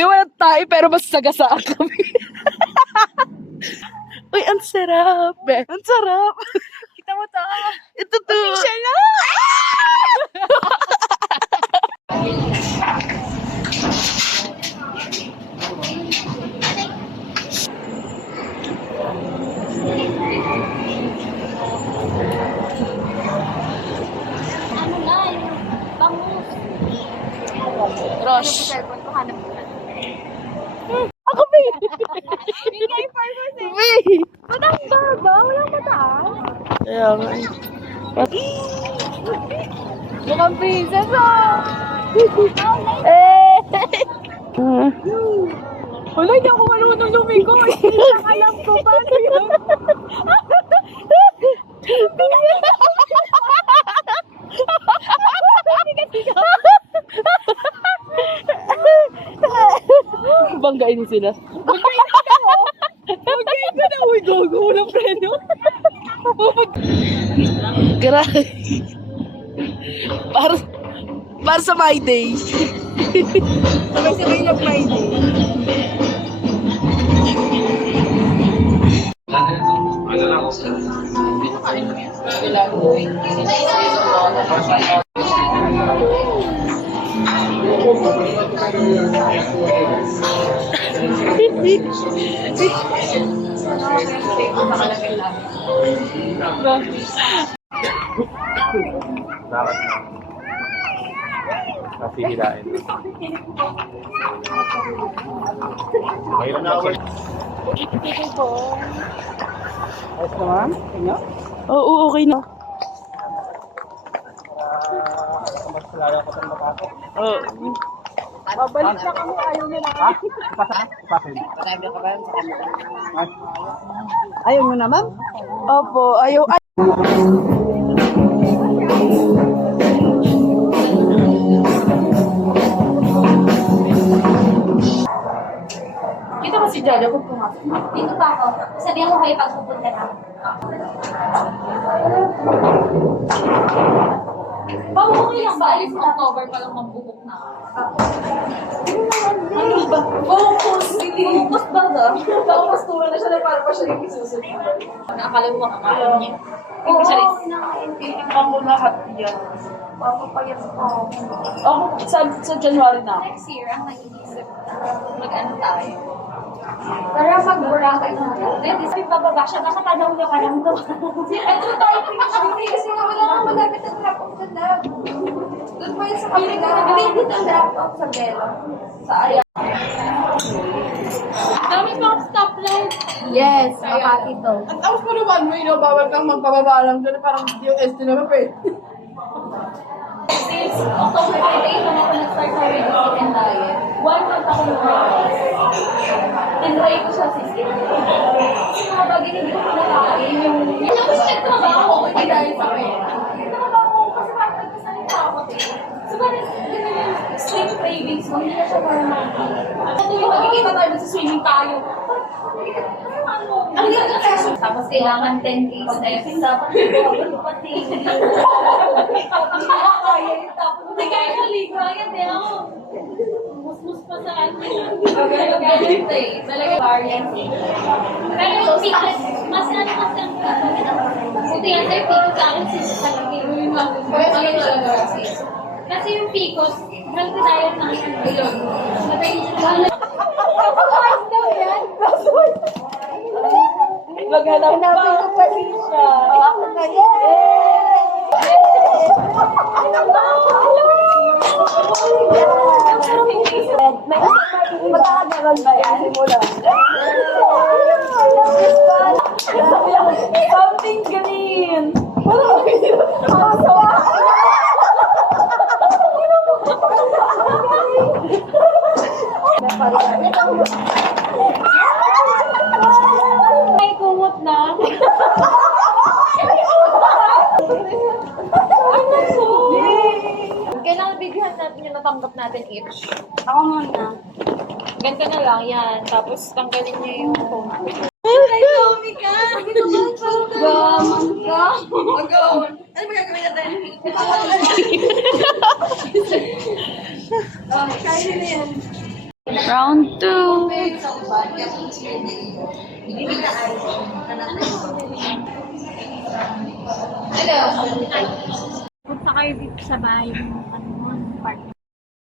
May walang tayo pero mas sagasaan kami. Uy, ang sarap. Ang sarap. Kita mo to. Ito to. Official na! Ano na, yung bangus. Rosh. Cellphone ko, hanap ko na. Ako, May. Yun nga yung purpose eh. May. Ba't ang baba? Walang mataas. Kaya nga. Mukhang princess ah! Eh. Wala, hindi ako marunong lumigo eh. Alam ko, paano yun? Banggain mo sila. Bagayin ko na, uy, gogo, walang preno. Grabe. Para sa my day. Sabay-sabay niya Friday. Bakit na? Kasi hilain. Mayroon na ako. Ayos naman? Inyo? Oo, okay na. Mas laya ko itong makasok. Oo. Babalik siya kami, ayaw niya na. Ha? Pasin. Ayaw mo na, ma'am? Opo, ayaw. Dito ba si Jojo kung pumasok? Dito pa ako. Sabihan ko kayo pag pupunta na. Okay lang ba? Alis October pa lang magbubuk na. Ano ba? Focus! Focus ba na? Focus tour na siya na parang pa siya yung isusunod. Akala mo makakala niya. Oo, Piling mo lahat yan. papapayas ko. Ako, sa January na. Next year, ang nag-iisip mag-ano tayo. Tara, mag-Boracay na tayo. Then, this week, bababa siya. Baka tanaw niya parang to. Ito tayo, kasi nga wala kang malapit ang drop-off sa lab. Doon pa yun sa kapila. Hindi dito ang drop-off sa Belo. Sa area. Dami pang stoplight. Yes, Makati to. At tapos pa naman, may bawal kang magpababa lang dyan. Parang yung SD naman pa eh. Since October 28, naman ako nag-start sa vegetarian diet. 1 month ako nag-workout. Tinry ko siya sister. Kasi mga bagay hindi ko pinakain yung... Yung kasi nagtrabaho, hindi dahil sa pera. Nagtrabaho ko kasi parang nagkasalita ako eh. So parang ganun yung slim cravings mo, hindi na siya normal. Ano yung magkikita tayo sa swimming tayo? Ang ganda kasi. Tapos kailangan 10K steps. Dapat ito pati. Ang kaya yun. Tapos hindi kaya kaliga. Yan din ako. Musmus pa sa akin. Ganito eh. Talaga variant eh. Pero yung picos, mas ano kasi ang buti nga sa'yo, picos sa akin sis talaga. Yung ano talaga sis. Kasi yung picos, healthy diet na ang bilog. Matay siya. Kapag daw yan. Maghanap pa. ko pa rin siya. Ako na yan. Magkakagalan ba yan? Simula. Something green. Ay, kumot na. Kailangan bigyan natin yung natanggap natin each. Ako muna. Ganito na lang yan. Tapos tanggalin niyo yung phone. Ay, Tommy ka! Gaman ka! Mag-on! Ano ba gagawin natin? Kaya na yan. Round 2. Punta kayo dito sa bahay mo.